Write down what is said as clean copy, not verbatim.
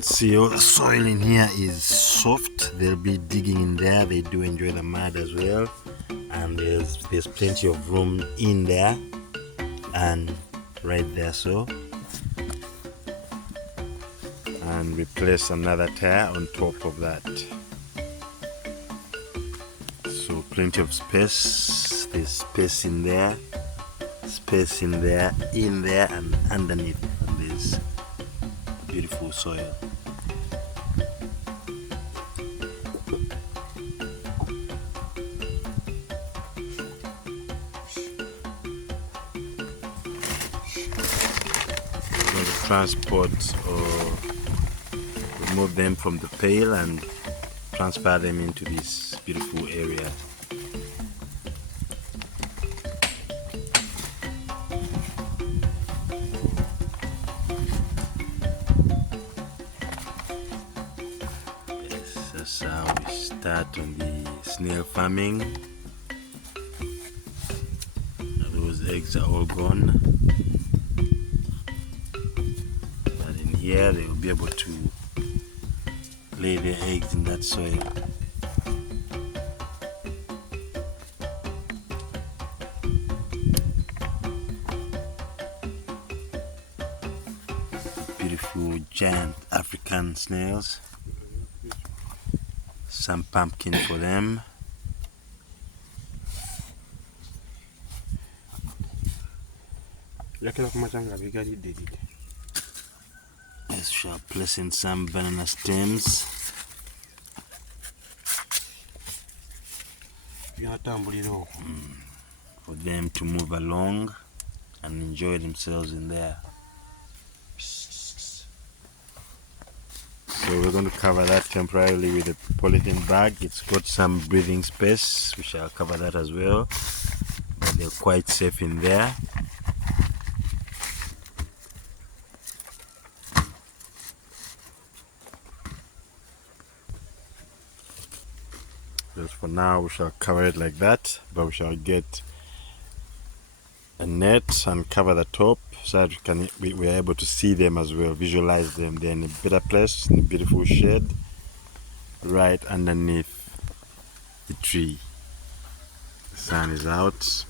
can see all the soil in here is soft. They'll be digging in there. They do enjoy the mud as well, and there's plenty of room in there and right there. So, and we place another tire on top of that, so plenty of space. There's space in there, space in there, in there, and underneath. And there's beautiful soil. Going to transport or remove them from the pail and transfer them into this beautiful area. Yes, that's how we start on the snail farming. Those eggs are all gone, but in here they will be able to lay their eggs in that soil. Beautiful giant African snails. Some pumpkin for them. Yes, we shall place in some banana stems. For them to move along and enjoy themselves in there. So we're going to cover that temporarily with a polythene bag. It's got some breathing space. We shall cover that as well, but they're quite safe in there. Just for now, we shall cover it like that, but we shall get a net and cover the top so that we are able to see them as well, visualize them. They're in a better place, in a beautiful shade, right underneath the tree. The sun is out.